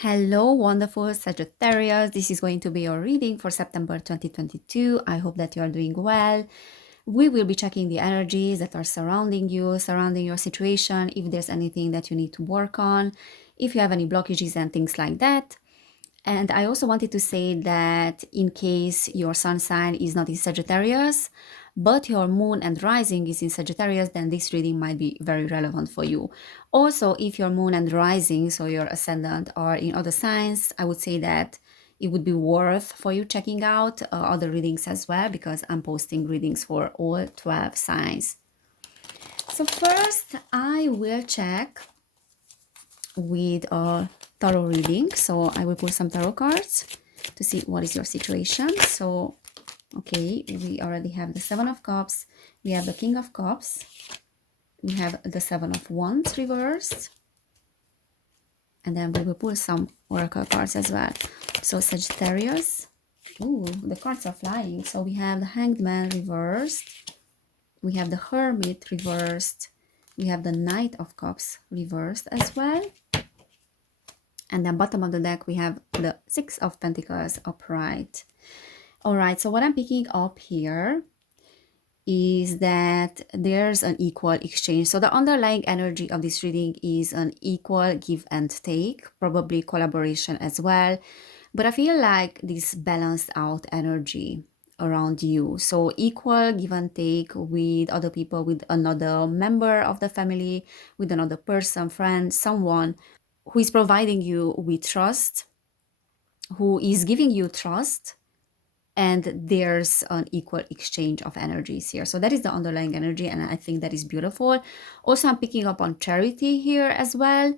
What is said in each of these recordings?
Hello, wonderful Sagittarius. This is going to be your reading for September 2022. I hope that you are doing well. We will be checking the energies that are surrounding you, surrounding your situation, if there's anything that you need to work on, if you have any blockages and things like that. And I also wanted to say that in case your sun sign is not in Sagittarius, but your moon and rising is in Sagittarius, then this reading might be very relevant for you. Also, if your moon and rising, so your ascendant, are in other signs, I would say that it would be worth for you checking out other readings as well, because I'm posting readings for all 12 signs. So first, I will check with a tarot reading. So I will pull some tarot cards to see what is your situation. So, okay, we already have the Seven of Cups. We have the King of Cups. We have the Seven of Wands reversed. And then we will pull some oracle cards as well. So Sagittarius. Ooh, the cards are flying. So we have the Hanged Man reversed. We have the Hermit reversed. We have the Knight of Cups reversed as well. And then bottom of the deck, we have the Six of Pentacles upright. All right, so what I'm picking up here is that there's an equal exchange. So the underlying energy of this reading is an equal give and take, probably collaboration as well. But I feel like this balanced out energy around you. So equal give and take with other people, with another member of the family, with another person, friend, someone who is providing you with trust, who is giving you trust, and there's an equal exchange of energies here. So that is the underlying energy, and I think that is beautiful. Also, I'm picking up on charity here as well.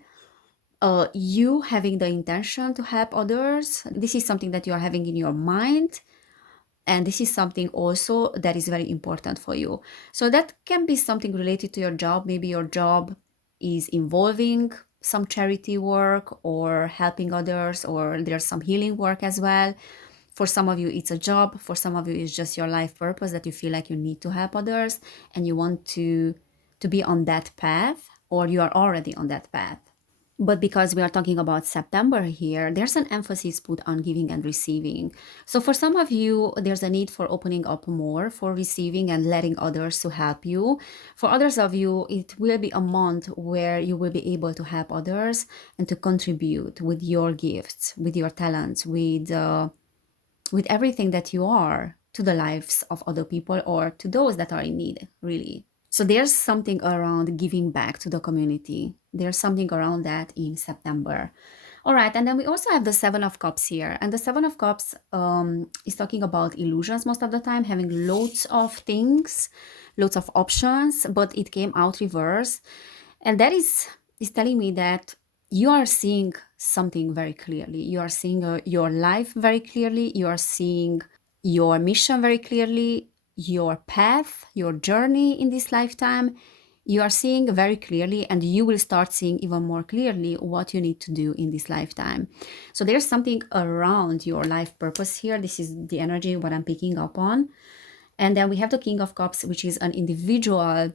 You having the intention to help others. This is something that you are having in your mind, and this is something also that is very important for you. So that can be something related to your job. Maybe your job is involving some charity work or helping others, or there's some healing work as well. For some of you, it's a job. For some of you, it's just your life purpose that you feel like you need to help others and you want to be on that path, or you are already on that path. But because we are talking about September here, there's an emphasis put on giving and receiving. So for some of you, there's a need for opening up more for receiving and letting others to help you. For others of you, it will be a month where you will be able to help others and to contribute with your gifts, with your talents, with everything that you are to the lives of other people or to those that are in need, really. So there's something around giving back to the community. There's something around that in September. All right, and then we also have the Seven of Cups here. And the Seven of Cups is talking about illusions most of the time, having loads of things, loads of options, but it came out reverse. And that is telling me that you are seeing something very clearly. You are seeing your life very clearly. You are seeing your mission very clearly, your path, your journey in this lifetime. You are seeing very clearly, and you will start seeing even more clearly what you need to do in this lifetime. So there's something around your life purpose here. This is the energy, what I'm picking up on. And then we have the King of Cups, which is an individual. And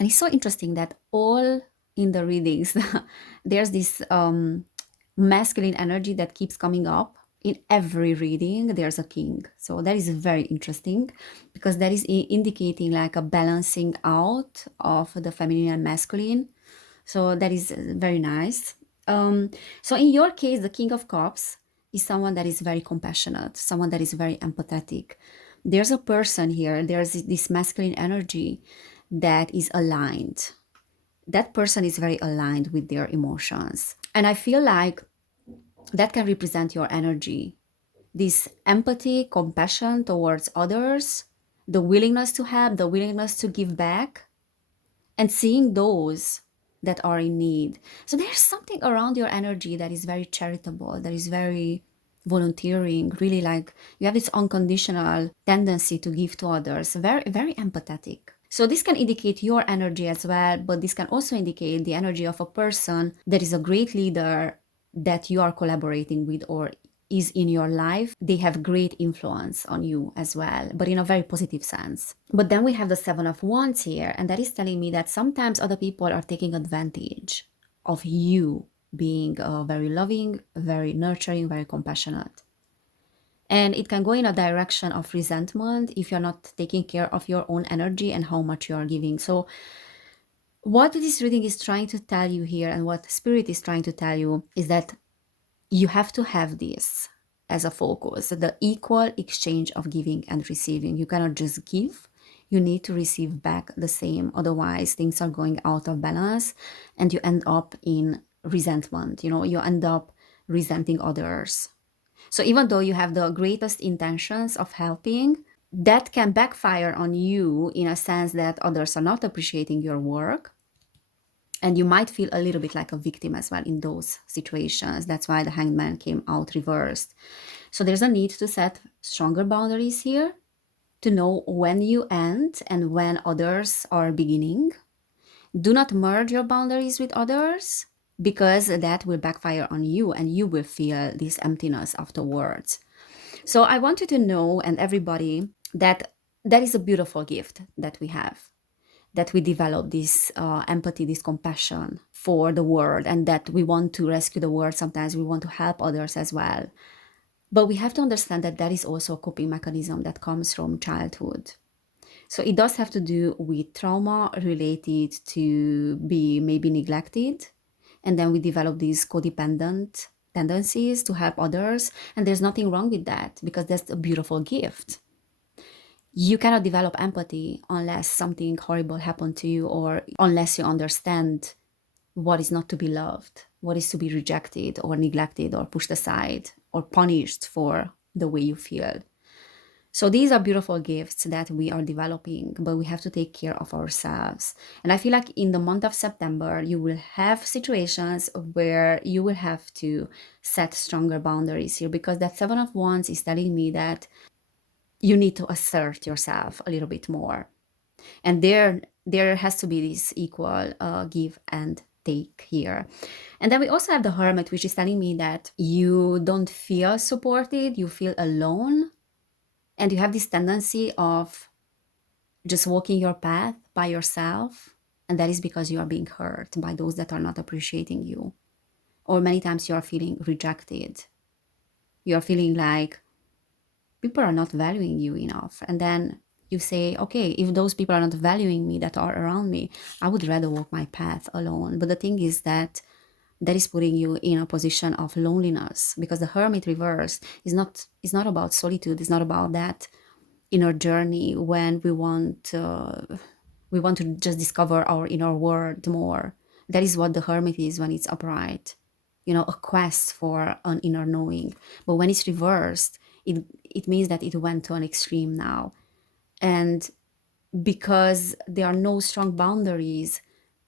it's so interesting that all in the readings, there's this masculine energy that keeps coming up. In every reading, there's a king. So that is very interesting, because that is indicating like a balancing out of the feminine and masculine. So that is very nice. So in your case, the King of Cups is someone that is very compassionate, someone that is very empathetic. There's a person here, there's this masculine energy that is aligned. That person is very aligned with their emotions. And I feel like that can represent your energy. This empathy, compassion towards others, the willingness to help, the willingness to give back, and seeing those that are in need. So there's something around your energy that is very charitable, that is very volunteering, really, like you have this unconditional tendency to give to others, very, very empathetic. So this can indicate your energy as well, but this can also indicate the energy of a person that is a great leader that you are collaborating with or is in your life. They have great influence on you as well, but in a very positive sense. But then we have the Seven of Wands here, and that is telling me that sometimes other people are taking advantage of you being very loving, very nurturing, very compassionate. And it can go in a direction of resentment if you're not taking care of your own energy and how much you are giving. So what this reading is trying to tell you here, and what Spirit is trying to tell you, is that you have to have this as a focus, the equal exchange of giving and receiving. You cannot just give, you need to receive back the same. Otherwise, things are going out of balance and you end up in resentment. You end up resenting others. So even though you have the greatest intentions of helping, that can backfire on you in a sense that others are not appreciating your work. And you might feel a little bit like a victim as well in those situations. That's why the Hanged Man came out reversed. So there's a need to set stronger boundaries here, to know when you end and when others are beginning. Do not merge your boundaries with others, because that will backfire on you and you will feel this emptiness afterwards. So I want you to know, and everybody, that that is a beautiful gift that we have, that we develop this empathy, this compassion for the world, and that we want to rescue the world. Sometimes we want to help others as well. But we have to understand that that is also a coping mechanism that comes from childhood. So it does have to do with trauma related to be maybe neglected. And then we develop these codependent tendencies to help others. And there's nothing wrong with that, because that's a beautiful gift. You cannot develop empathy unless something horrible happened to you, or unless you understand what is not to be loved, what is to be rejected or neglected or pushed aside or punished for the way you feel. So these are beautiful gifts that we are developing, but we have to take care of ourselves. And I feel like in the month of September, you will have situations where you will have to set stronger boundaries here, because that Seven of Wands is telling me that you need to assert yourself a little bit more. And there has to be this equal give and take here. And then we also have the Hermit, which is telling me that you don't feel supported, you feel alone, and you have this tendency of just walking your path by yourself. And that is because you are being hurt by those that are not appreciating you. Or many times you are feeling rejected. You are feeling like people are not valuing you enough. And then you say, okay, if those people are not valuing me that are around me, I would rather walk my path alone. But the thing is that is putting you in a position of loneliness, because the Hermit reverse is not about solitude. It's not about that inner journey when we want to just discover our inner world more. That is what the Hermit is when it's upright, a quest for an inner knowing. But when it's reversed, it means that it went to an extreme now. And because there are no strong boundaries,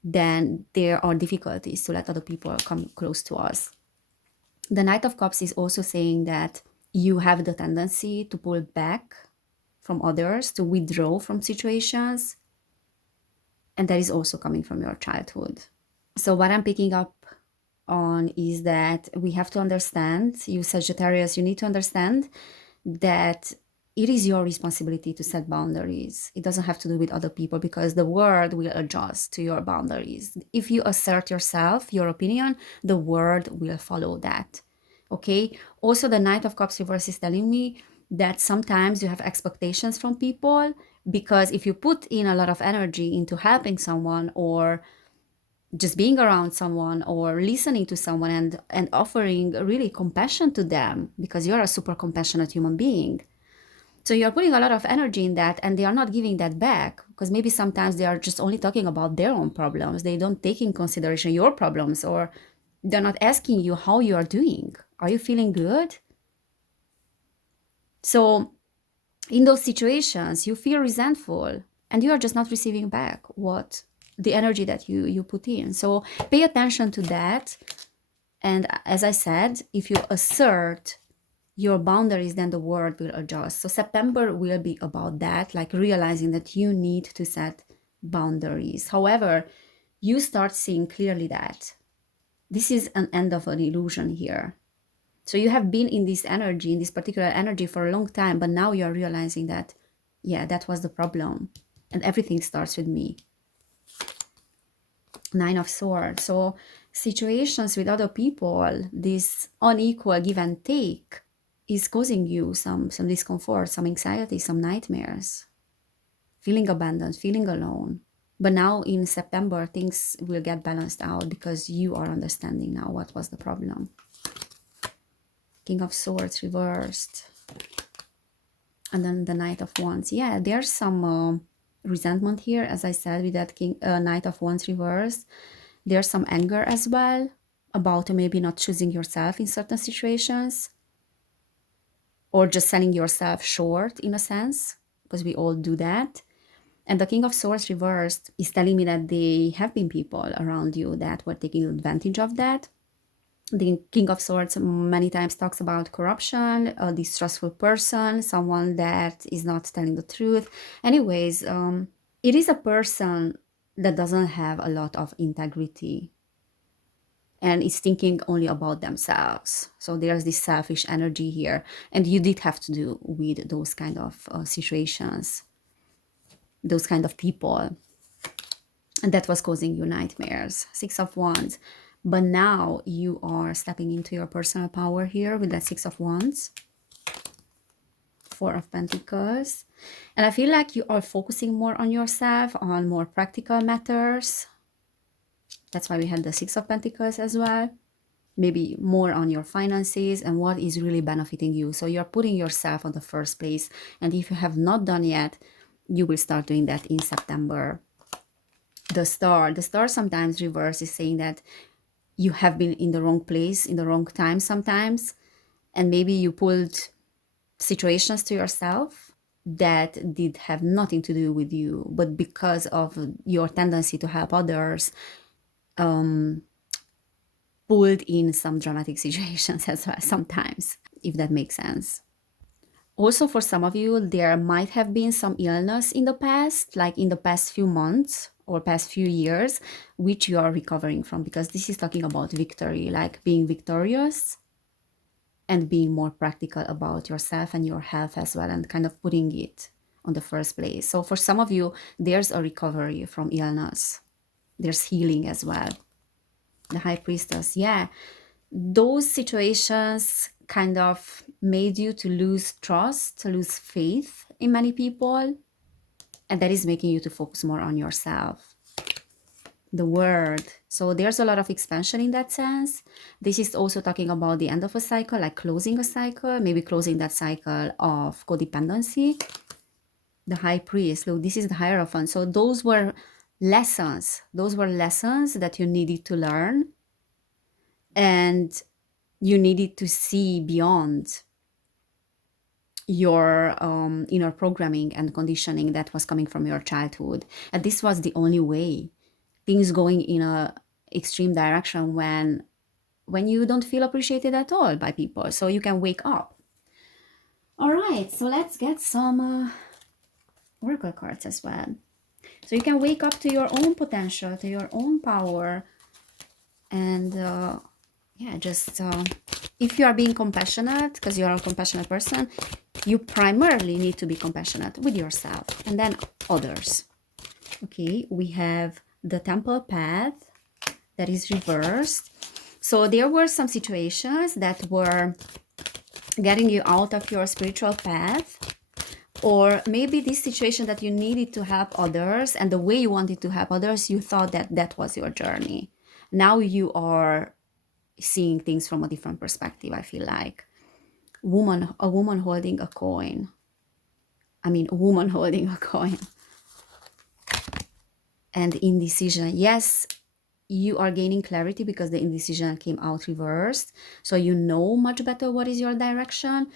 then there are difficulties to let other people come close to us. The Knight of Cups is also saying that you have the tendency to pull back from others, to withdraw from situations. And that is also coming from your childhood. So what I'm picking up on is that we have to understand, you Sagittarius, you need to understand that it is your responsibility to set boundaries. It doesn't have to do with other people, because the world will adjust to your boundaries. If you assert yourself, your opinion, the world will follow that. Okay? Also, the Knight of Cups reverse is telling me that sometimes you have expectations from people, because if you put in a lot of energy into helping someone, or just being around someone, or listening to someone and offering really compassion to them, because you're a super compassionate human being. So you're putting a lot of energy in that, and they are not giving that back, because maybe sometimes they are just only talking about their own problems. They don't take in consideration your problems, or they're not asking you how you are doing. Are you feeling good? So in those situations, you feel resentful, and you are just not receiving back the energy that you put in. So pay attention to that. And as I said, if you assert your boundaries, then the world will adjust. So September will be about that, like realizing that you need to set boundaries. However, you start seeing clearly that this is an end of an illusion here. So you have been in this energy, in this particular energy for a long time, but now you are realizing that, yeah, that was the problem. And everything starts with me. Nine of Swords. So situations with other people, this unequal give and take is causing you some discomfort, some anxiety, some nightmares, feeling abandoned, feeling alone. But now in September, things will get balanced out because you are understanding now what was the problem. King of Swords reversed. And then the Knight of Wands. Yeah, there's some resentment here, as I said, with that Knight of Wands reversed. There's some anger as well about maybe not choosing yourself in certain situations, or just selling yourself short in a sense, because we all do that. And the King of Swords reversed is telling me that there have been people around you that were taking advantage of that. The King of Swords many times talks about corruption, a distrustful person, someone that is not telling the truth. Anyways, it is a person that doesn't have a lot of integrity and is thinking only about themselves. So there's this selfish energy here. And you did have to do with those kind of situations, those kind of people. And that was causing you nightmares. Six of Wands. But now you are stepping into your personal power here with that Six of Wands. Four of Pentacles. And I feel like you are focusing more on yourself, on more practical matters. That's why we had the Six of Pentacles as well. Maybe more on your finances and what is really benefiting you. So you're putting yourself on the first place. And if you have not done yet, you will start doing that in September. The star sometimes reverse is saying that you have been in the wrong place, in the wrong time sometimes. And maybe you pulled situations to yourself that did have nothing to do with you, but because of your tendency to help others, pulled in some dramatic situations as well sometimes, if that makes sense. Also, for some of you, there might have been some illness in the past, like in the past few months or past few years, which you are recovering from, because this is talking about victory, like being victorious and being more practical about yourself and your health as well, and kind of putting it on the first place. So for some of you, there's a recovery from illness. There's healing as well. The High Priestess, yeah. Those situations kind of made you to lose trust, to lose faith in many people. And that is making you to focus more on yourself. The Word. So there's a lot of expansion in that sense. This is also talking about the end of a cycle, like closing a cycle, maybe closing that cycle of codependency. The High Priest, look, this is the Hierophant. So those were lessons. Those were lessons that you needed to learn. And you needed to see beyond your inner programming and conditioning that was coming from your childhood. And this was the only way. Things going in a extreme direction when you don't feel appreciated at all by people. So you can wake up. All right, so let's get some oracle cards as well. So you can wake up to your own potential, to your own power. And yeah, just if you are being compassionate, because you are a compassionate person, you primarily need to be compassionate with yourself and then others. Okay, we have the Temple Path that is reversed. So there were some situations that were getting you out of your spiritual path, or maybe this situation that you needed to help others, and the way you wanted to help others, you thought that that was your journey. Now you are seeing things from a different perspective, I feel like. A woman holding a coin. I mean, a woman holding a coin. And indecision. Yes, you are gaining clarity because the indecision came out reversed. So you know much better what is your direction,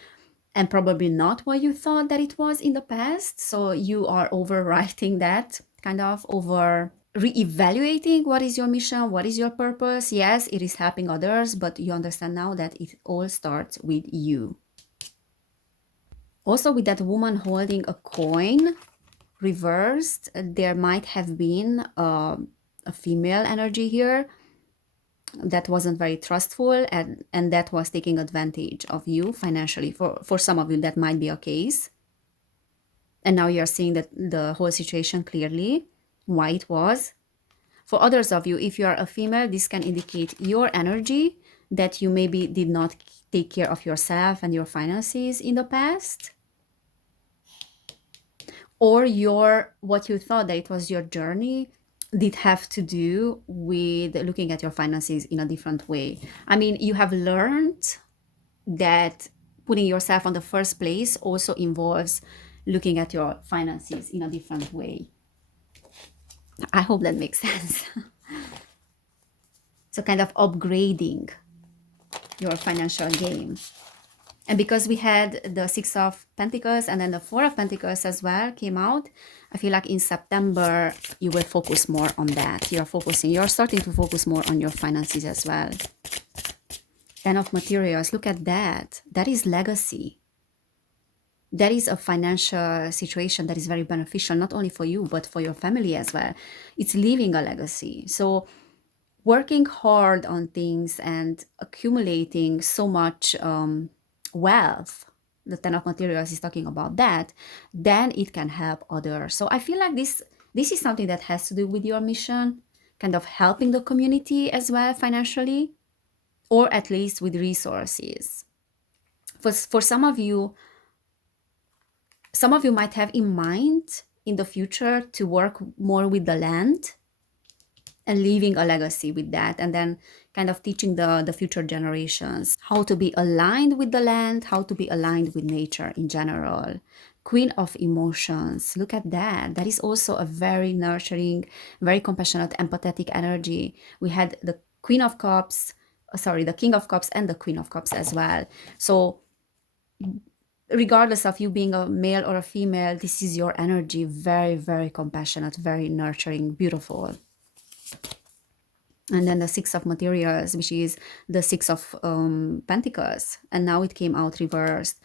and probably not what you thought that it was in the past. So you are overwriting that, kind of over re-evaluating what is your mission, what is your purpose. Yes, it is helping others, but you understand now that it all starts with you. Also, with that woman holding a coin reversed, there might have been a female energy here that wasn't very trustful, and that was taking advantage of you financially. For some of you, that might be a case. And now you're seeing that the whole situation clearly, why it was. For others of you, if you are a female, this can indicate your energy, that you maybe did not take care of yourself and your finances in the past, or your what you thought that it was your journey did have to do with looking at your finances in a different way. I mean, you have learned that putting yourself on the first place also involves looking at your finances in a different way. I hope that makes sense. So kind of upgrading your financial game. And because we had the Six of Pentacles and then the Four of Pentacles as well came out, I feel like in September, you will focus more on that. You're starting to focus more on your finances as well. Ten of Materials, look at that. That is legacy. That is a financial situation that is very beneficial, not only for you, but for your family as well. It's leaving a legacy. So working hard on things and accumulating so much wealth, the Ten of Materials is talking about that, then it can help others. So I feel like this is something that has to do with your mission, kind of helping the community as well financially, or at least with resources. For some of you might have in mind in the future to work more with the land and leaving a legacy with that, and then kind of teaching the future generations how to be aligned with the land, how to be aligned with nature in general. Queen of Emotions, look at that. That is also a very nurturing, very compassionate, empathetic energy. We had the Queen of Cups, the King of Cups and the Queen of Cups as well. So regardless of you being a male or a female, this is your energy. Very, very compassionate, very nurturing, beautiful. And then the Six of Materials, which is the Six of Pentacles. And now it came out reversed.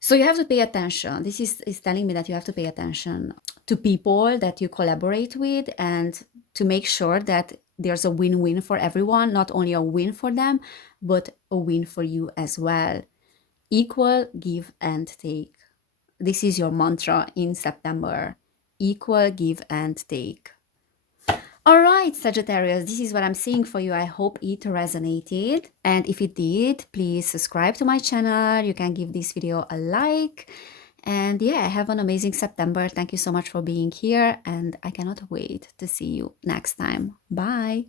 So you have to pay attention. This is telling me that you have to pay attention to people that you collaborate with, and to make sure that there's a win-win for everyone, not only a win for them, but a win for you as well. Equal give and take. This is your mantra in September. Equal give and take. All right, Sagittarius, this is what I'm seeing for you. I hope it resonated. And if it did, please subscribe to my channel. You can give this video a like. And yeah, have an amazing September. Thank you so much for being here. And I cannot wait to see you next time. Bye.